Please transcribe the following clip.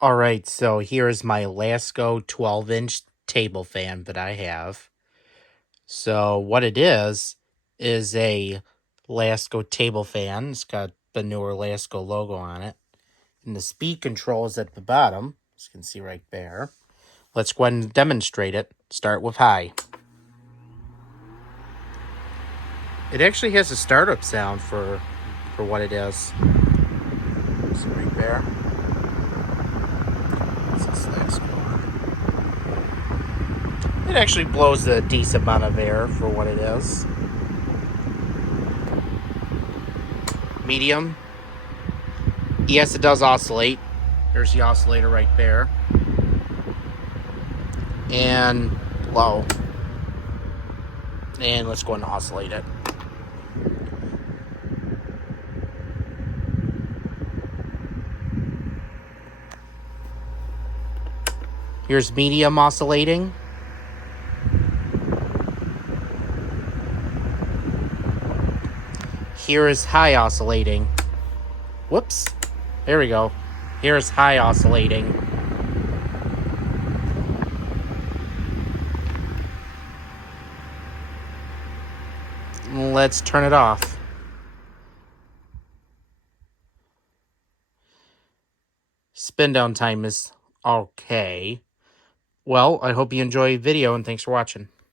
All right, so here's my Lasko 12-inch table fan that I have. So what it is a Lasko table fan. It's got the newer Lasko logo on it. And the speed control is at the bottom, as you can see right there. Let's go ahead and demonstrate it. Start with high. It actually has a startup sound for what it is. See right there. This Lasko. It actually blows a decent amount of air for what it is. Medium. Yes, it does oscillate. There's the oscillator right there. And low. And let's go and oscillate it. Here's medium oscillating. Here is high oscillating. Whoops. There we go. Here's high oscillating. Let's turn it off. Spin down time is okay. Well, I hope you enjoy the video and thanks for watching.